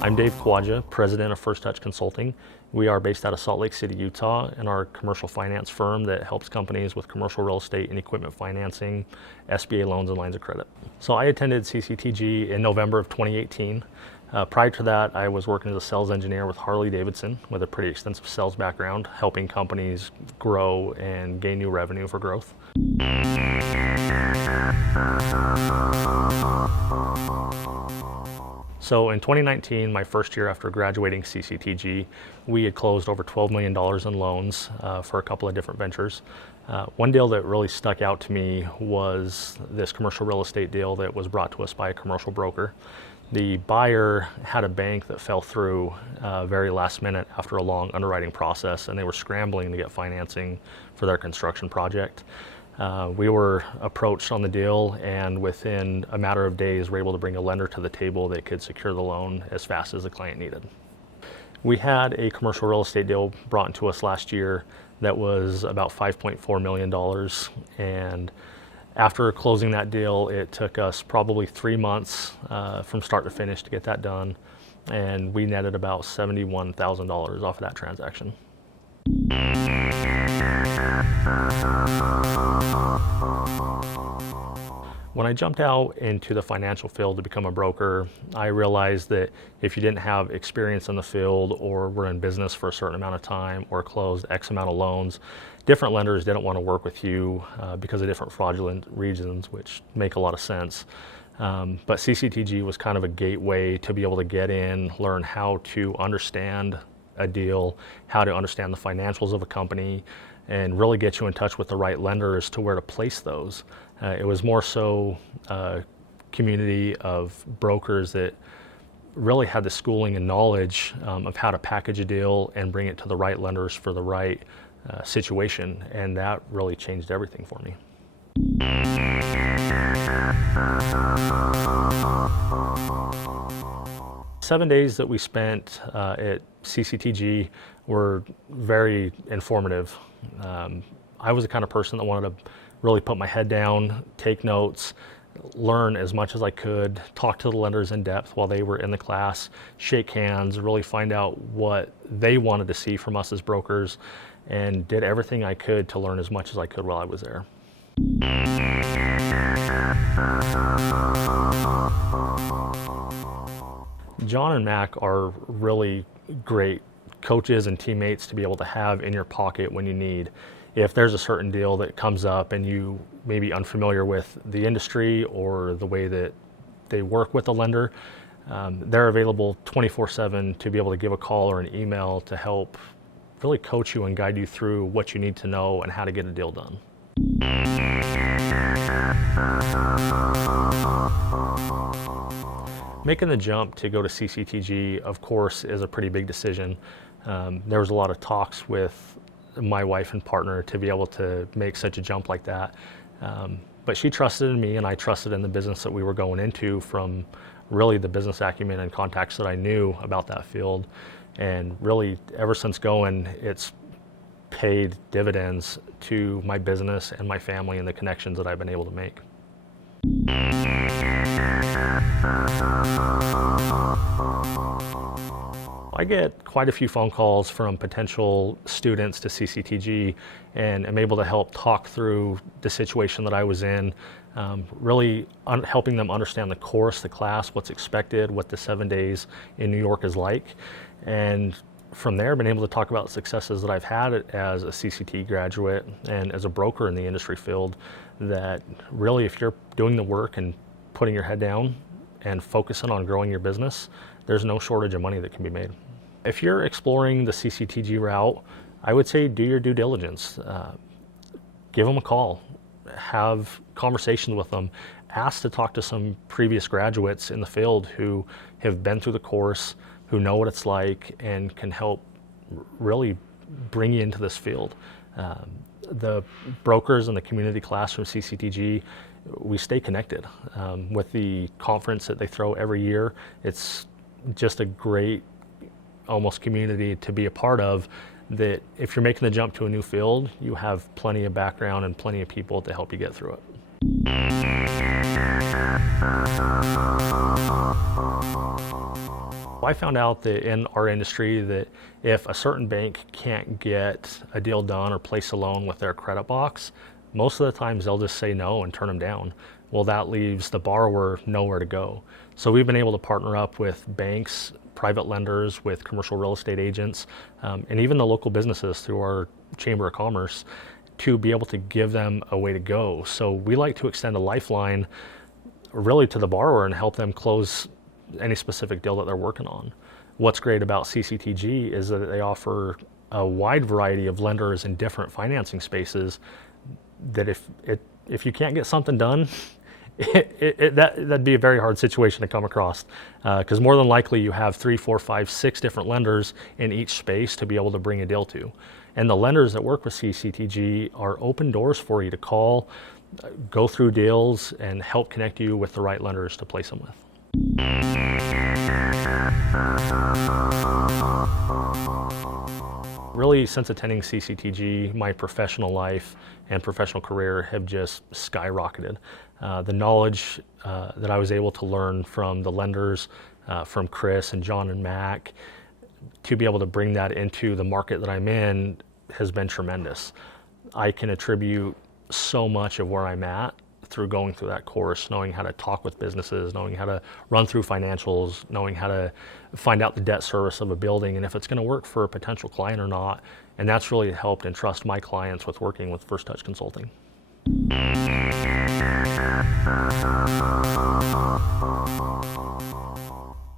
I'm Dave Kwadja, president of First Touch Consulting. We are based out of Salt Lake City, Utah, and are a commercial finance firm that helps companies with commercial real estate and equipment financing, SBA loans, and lines of credit. So I attended CCTG in November of 2018. Prior to that, I was working as a sales engineer with Harley-Davidson with a pretty extensive sales background, helping companies grow and gain new revenue for growth. So in 2019, my first year after graduating CCTG, we had closed over $12 million in loans for a couple of different ventures. One deal that really stuck out to me was this commercial real estate deal that was brought to us by a commercial broker. The buyer had a bank that fell through very last minute after a long underwriting process, and they were scrambling to get financing for their construction project. We were approached on the deal, and within a matter of days, were able to bring a lender to the table that could secure the loan as fast as the client needed. We had a commercial real estate deal brought to us last year that was about $5.4 million, and after closing that deal, it took us probably 3 months from start to finish to get that done, and we netted about $71,000 off of that transaction. When I jumped out into the financial field to become a broker, I realized that if you didn't have experience in the field or were in business for a certain amount of time or closed X amount of loans, different lenders didn't want to work with you because of different fraudulent reasons, which make a lot of sense. But CCTG was kind of a gateway to be able to get in, learn how to understand a deal, how to understand the financials of a company, and really get you in touch with the right lenders to where to place those. It was more so a community of brokers that really had the schooling and knowledge of how to package a deal and bring it to the right lenders for the right situation, and that really changed everything for me. 7 days that we spent at CCTG were very informative. I was the kind of person that wanted to really put my head down, take notes, learn as much as I could, talk to the lenders in depth while they were in the class, shake hands, really find out what they wanted to see from us as brokers, and did everything I could to learn as much as I could while I was there. John and Mac are really great coaches and teammates to be able to have in your pocket when you need. If there's a certain deal that comes up and you may be unfamiliar with the industry or the way that they work with the lender, they're available 24/7 to be able to give a call or an email to help really coach you and guide you through what you need to know and how to get a deal done. Making the jump to go to CCTG, of course, is a pretty big decision. There was a lot of talks with my wife and partner to be able to make such a jump like that. But she trusted in me, and I trusted in the business that we were going into from really the business acumen and contacts that I knew about that field. And really, ever since going, it's paid dividends to my business and my family and the connections that I've been able to make. I get quite a few phone calls from potential students to CCTG, and am able to help talk through the situation that I was in, really helping them understand the course, the class, what's expected, what the 7 days in New York is like. And from there, I've been able to talk about the successes that I've had as a CCT graduate and as a broker in the industry field, that really if you're doing the work and putting your head down and focusing on growing your business, there's no shortage of money that can be made. If you're exploring the CCTG route, I would say do your due diligence. Give them a call, have conversations with them, ask to talk to some previous graduates in the field who have been through the course, who know what it's like, and can help really bring you into this field. The brokers and the community class from CCTG, we stay connected. With the conference that they throw every year, it's just a great almost community to be a part of, that if you're making the jump to a new field, you have plenty of background and plenty of people to help you get through it. I found out that in our industry that if a certain bank can't get a deal done or place a loan with their credit box, most of the times they'll just say no and turn them down. Well, that leaves the borrower nowhere to go. So we've been able to partner up with banks, private lenders, with commercial real estate agents, and even the local businesses through our Chamber of Commerce to be able to give them a way to go. So we like to extend a lifeline really to the borrower and help them close any specific deal that they're working on. What's great about CCTG is that they offer a wide variety of lenders in different financing spaces that if you can't get something done, that'd be a very hard situation to come across, because more than likely you have 3, 4, 5, 6 different lenders in each space to be able to bring a deal to. And the lenders that work with CCTG are open doors for you to call, go through deals, and help connect you with the right lenders to place them with. Really, since attending CCTG, my professional life and professional career have just skyrocketed. The knowledge that I was able to learn from the lenders, from Chris and John and Mac, to be able to bring that into the market that I'm in has been tremendous. I can attribute so much of where I'm at through going through that course, knowing how to talk with businesses, knowing how to run through financials, knowing how to find out the debt service of a building and if it's going to work for a potential client or not. And that's really helped entrust my clients with working with First Touch Consulting.